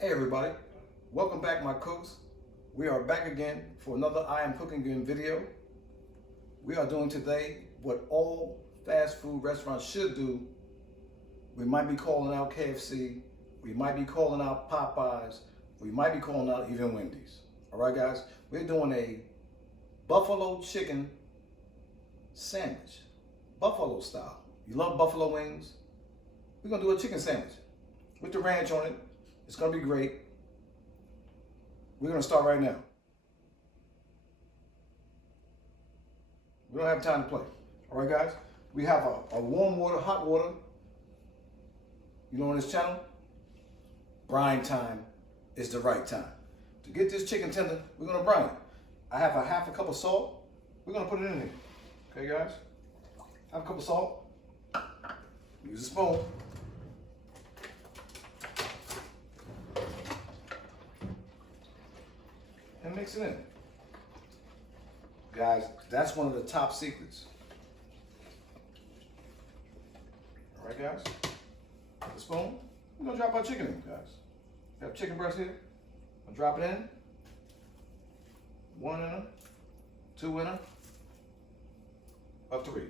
Hey everybody, welcome back my cooks. We are back again for another I Am Cooking Again video. We are doing today what all fast food restaurants should do. We might be calling out KFC, we might be calling out Popeyes, we might be calling out even Wendy's. All right guys, we're doing a buffalo chicken sandwich, buffalo style. You love buffalo wings? We're gonna do a chicken sandwich with the ranch on it. It's gonna be great. We're gonna start right now. We don't have time to play. All right, guys? We have a warm water, hot water. You know on this channel, brine time is the right time. To get this chicken tender, we're gonna brine it. I have a half a cup of salt. We're gonna put it in here. Okay, guys? Half a cup of salt. Use a spoon. And mix it in. Guys, that's one of the top secrets. All right, guys? With the spoon, we're gonna drop our chicken in, guys. We have chicken breast here. I'll drop it in. One in her, two in her, up to 3.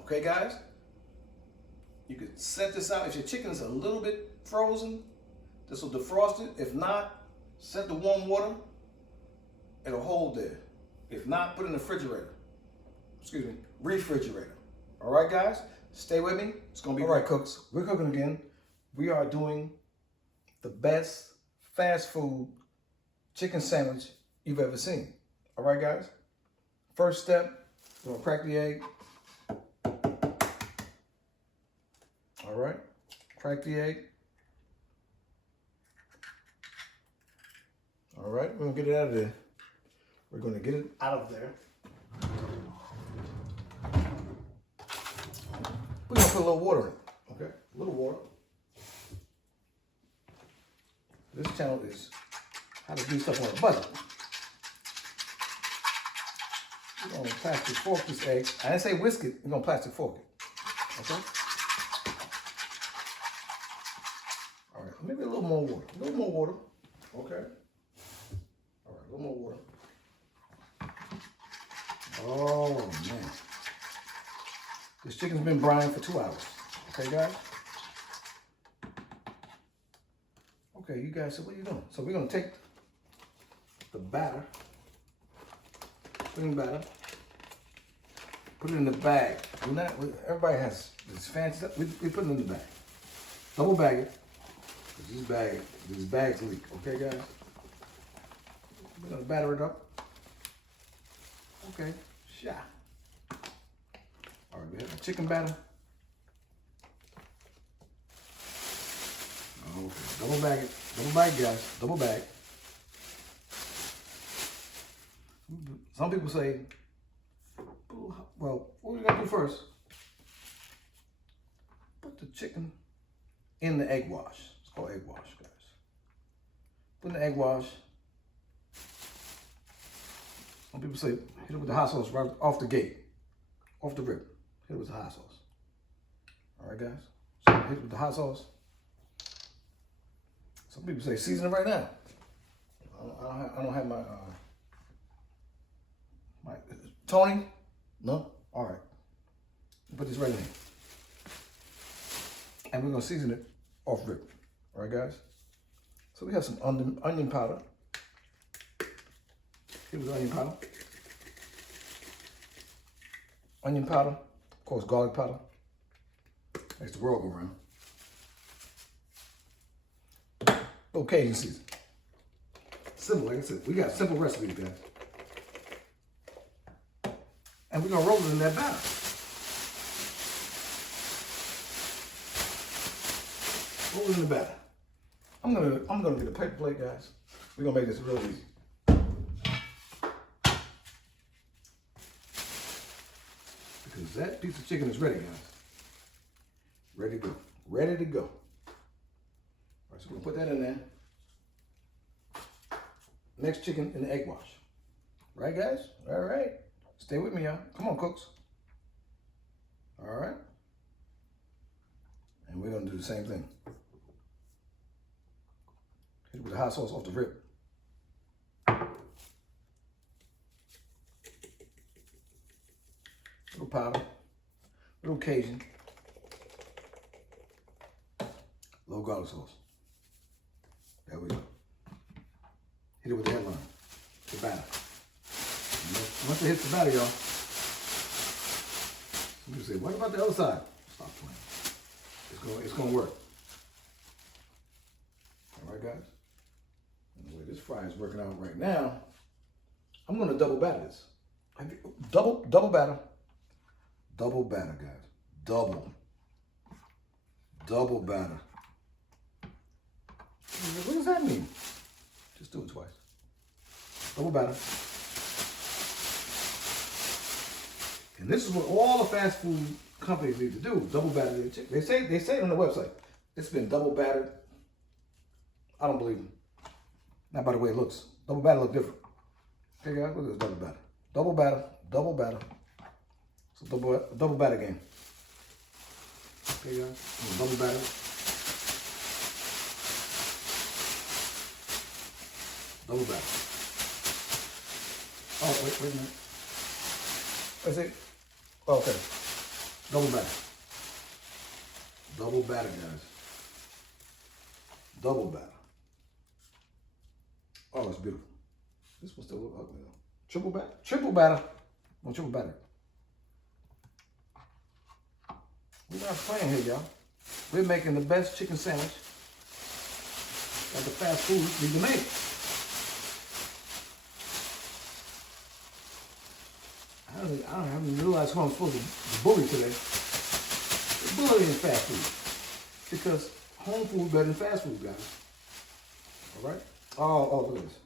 Okay, guys? You could set this out. If your chicken is a little bit frozen, this will defrost it. If not, set the warm water, it'll hold there. If not, put it in the refrigerator. Excuse me, refrigerator. All right, guys, stay with me. It's gonna be all right, cooks. We're cooking again. We are doing the best fast food chicken sandwich you've ever seen. All right, guys. First step, we're gonna crack the egg. All right, crack the egg. All right, we're gonna get it out of there. We're gonna get it out of there. We're gonna put a little water in it, okay? A little water. This channel is how to do stuff on a budget. We're gonna plastic fork this egg. I didn't say whisk it, we're gonna plastic fork it, okay? All right, maybe a little more water, okay? All right, a little more water. Oh man. This chicken's been brined for 2 hours. Okay, guys? Okay, you guys, so what are you doing? So we're gonna take the batter, spring batter, put it in the bag. Everybody has this fancy stuff. We put it in the bag. Double bag it. This bag's leak. Okay, guys? We're gonna batter it up. Okay, shot. All right, we have a chicken batter. Okay, double bag it. Double bag, guys. Double bag. Some people say, well, what we gotta do first? Put the chicken in the egg wash. It's called egg wash, guys. Put in the egg wash. Some people say, hit it with the hot sauce right off the gate, off the rip. Hit it with the hot sauce. All right, guys? So hit it with the hot sauce. Some people say, season it right now. I don't have my, Tony? No? All right. Put this right in here. And we're gonna season it off rip. All right, guys? So we have some onion powder. Here was onion powder. Onion powder, of course, garlic powder. Makes the world go round. Little Cajun season. Simple, like I said, we got simple recipes, guys. And we're gonna roll it in that batter. Roll it in the batter. I'm gonna get a paper plate, guys. We're gonna make this real easy. Because that piece of chicken is ready, guys. Ready to go. Ready to go. All right, so we'll put that in there. Next chicken in the egg wash. Right, guys? All right. Stay with me, y'all. Come on, cooks. All right. And we're going to do the same thing. Hit it with the hot sauce off the rip. Little powder, little Cajun, little garlic sauce. There we go. Hit it with the headline, the batter. Once it hits the batter, y'all, you say, what about the other side? Stop playing. It's gonna work. All right, guys. And the way this fry is working out right now, I'm gonna double batter this. Double batter. Double batter, guys. Double batter. What does that mean? Just do it twice. Double batter. And this is what all the fast food companies need to do. Double batter their chicken. They say it on the website. It's been double battered. I don't believe them. Not by the way it looks. Double batter look different. Okay, guys, look at this double batter. Double batter, double batter. It's a double batter game. Okay, guys, double batter. Double batter. Oh, wait a minute. What's it? Oh, okay. Double batter. Double batter, guys. Double batter. Oh, it's beautiful. This one still look ugly though. Triple batter. Triple batter. No, triple batter. We're not playing here, y'all. We're making the best chicken sandwich that the fast food need to make. I don't even realize who I'm supposed to bully today. We're bullying fast food. Because home food better than fast food, guys. All right? Oh, look at this.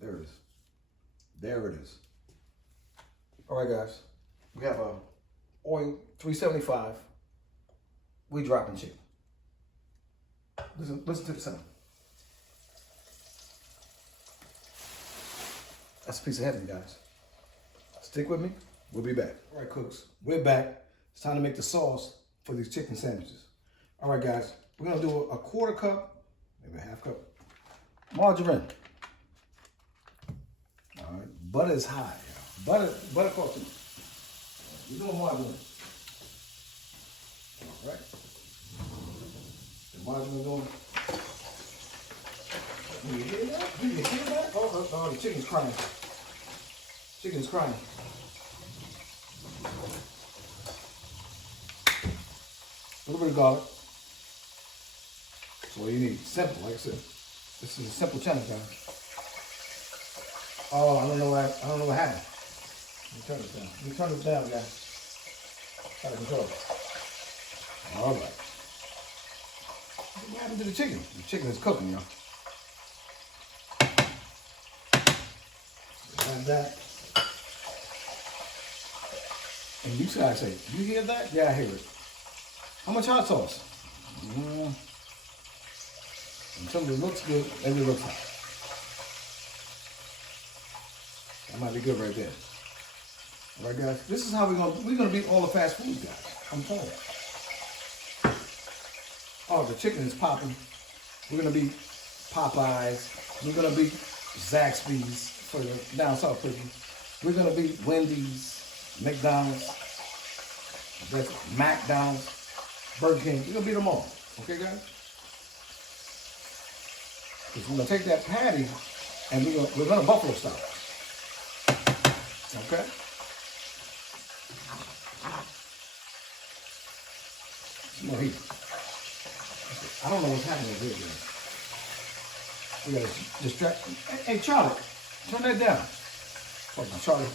There it is. There it is. All right, guys. We have a oil 375. We dropping chicken. Listen to the sound. That's a piece of heaven, guys. Stick with me. We'll be back. All right, cooks. We're back. It's time to make the sauce for these chicken sandwiches. All right, guys. We're going to do a quarter cup, maybe a half cup, margarine. All right. Butter is high. Butter costs too much. We're doing margarine. All right. The margarine going. Do you hear that? Do you hear that? Oh, the chicken's crying. Chicken's crying. A little bit of garlic. That's all you need. Simple, like I said. This is a simple challenge, guys. Oh, I don't know what happened. Let me turn this down. Let me turn this down, guys. Try to control it. All right. What happened to the chicken? The chicken is cooking, y'all. Like that. And you guys say, you hear that? Yeah, I hear it. How much hot sauce? And some of it looks good, maybe it looks hot. That might be good right there. All right, guys. This is how we're gonna beat all the fast food guys. I'm telling you. Oh, the chicken is popping. We're gonna beat Popeyes. We're gonna beat Zaxby's for the down south prison. We're gonna beat Wendy's, McDonald's, McDonald's, Burger King. We're gonna beat them all. Okay, guys? Because we're gonna take that patty and we're gonna buffalo style. Okay? Some more heat. I don't know what's happening here, guys. We gotta distract. Hey, Charlie, turn that down. Fucking Charlie.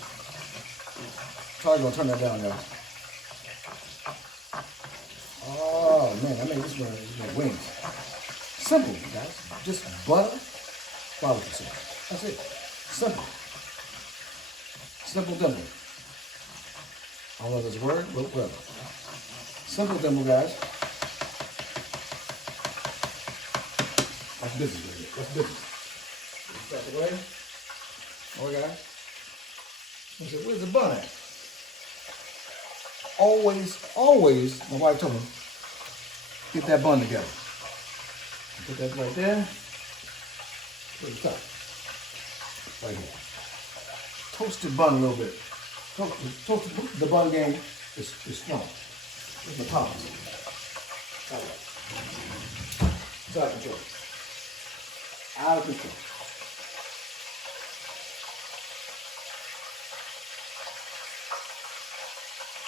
Charlie gonna turn that down, guys. Oh man, I made this one wings. Simple, guys. Just butter, barbecue sauce. That's it. Simple. Simple dimple. I don't know if it's a word, but whatever. Simple dimple, guys. That's business right here. That's business. Get that away. All right, guys. I said, where's the bun at? Always, my wife told me, get that bun together. Put that right there. Towards the top. Right here. Toast the bun a little bit. Toast the bun game is strong. It's the palms. Out of control. Out of control.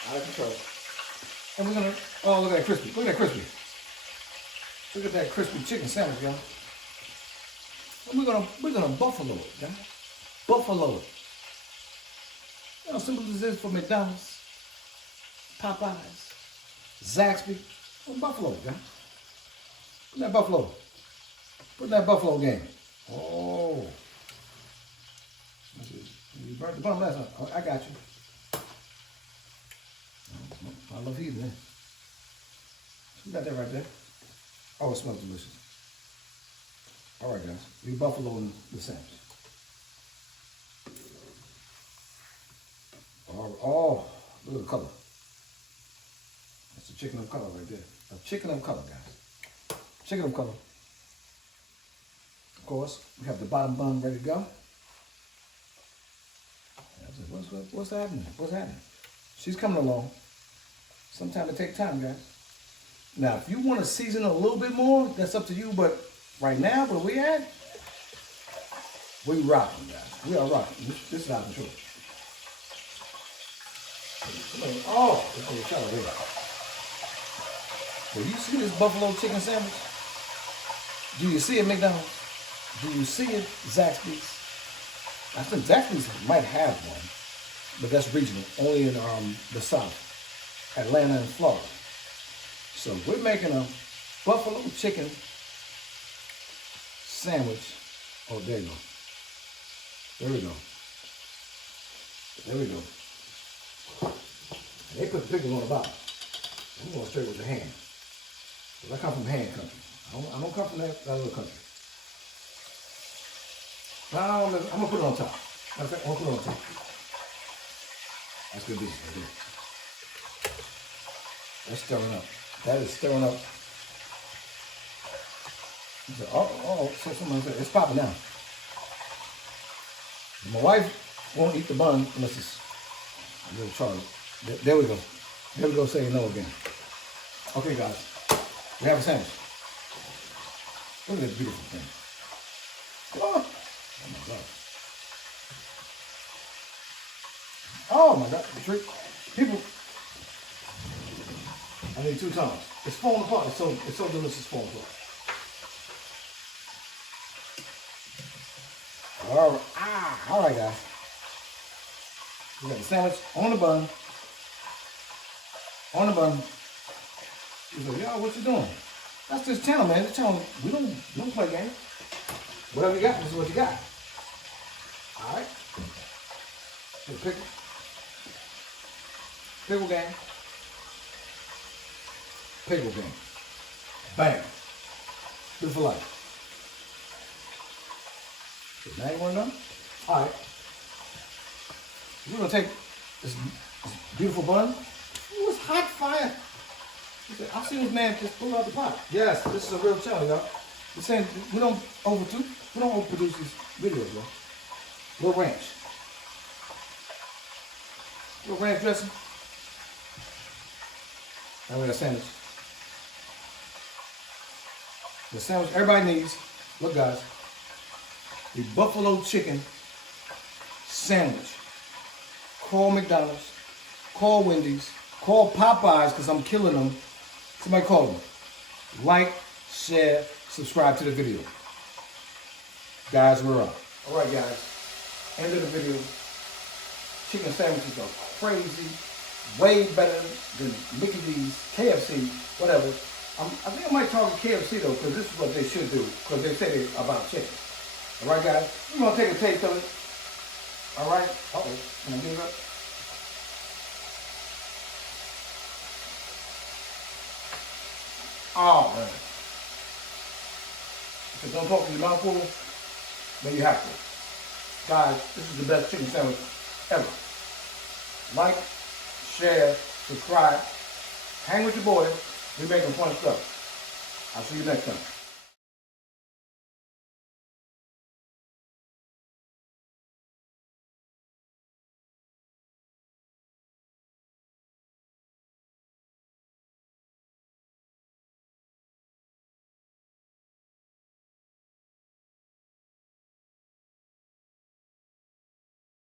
Out of control. And we're gonna, oh, look at that crispy. Look at that crispy. Look at that crispy chicken sandwich, y'all. And we're gonna buffalo it, y'all. Buffalo it. You know how simple this is for McDonald's, Popeyes, Zaxby. Oh, buffalo it, y'all. Put in that buffalo. Put in that buffalo game. Oh. You burnt the bun last night. Oh, I got you. I love eating it. You got that right there. Oh, it smells delicious. All right, guys. We buffalo in the sandwich. Oh, look at the color. That's a chicken of color right there. A chicken of color, guys. Chicken of color. Of course, we have the bottom bun ready to go. What's happening? What's happening? She's coming along. Sometimes it takes time, guys. Now, if you want to season it a little bit more, that's up to you. But right now, where we at, we rocking, guys. We are rocking. This is out of control. Oh, this is a shot of red. So you see this buffalo chicken sandwich? Do you see it, McDonald's? Do you see it, Zaxby's? I think Zaxby's might have one, but that's regional, only in the South. Atlanta and Florida. So we're making a buffalo chicken sandwich. Oh, there you go. There we go. There we go. And they put the pickles on the bottom. I'm going straight with the hand. Because I come from hand country. I don't come from that other country. I'm going to put it on top. Matter of fact, I'm going to put it on top. That's good business right there. That's stirring up. That is stirring up. So someone said, it's popping now. My wife won't eat the bun unless it's a little charred. There we go. There we go saying no again. Okay, guys. We have a sandwich. Look at this beautiful thing. Oh my God. Oh my God. The trick. People. I need 2 tongues. It's falling apart. It's so delicious, it's falling apart. All right, guys. We got the sandwich on the bun. On the bun. You say, yo, what you doing? That's this channel, man. This channel, we don't play games. Whatever you got, this is what you got. All right. So pickle. Pickle game. Pickle game. Bam. Good for life. So now you want to know? All right. We're going to take this beautiful bun. Ooh, it's hot fire. I've seen this man just pull out the pot. Yes, this is a real channel, y'all. We're saying we don't overproduce these videos, y'all. Little ranch. Little ranch dressing. And we got a sandwich. The sandwich everybody needs. Look, guys. The buffalo chicken sandwich. Call McDonald's. Call Wendy's. Call Popeyes because I'm killing them. Somebody call them. Like, share, subscribe to the video. Guys, we're up. All right, guys. End of the video. Chicken sandwiches are crazy. Way better than Mickey D's, KFC, whatever. I think I might target KFC though, because this is what they should do, because they say they're about chicken. All right, guys, we're gonna take a taste of it. All right. Can I give it up? Oh man. If it don't talk to your mouth full, then you have to. Guys, this is the best chicken sandwich ever. Like, share, subscribe, hang with your boy. We're making fun stuff. I'll see you next time.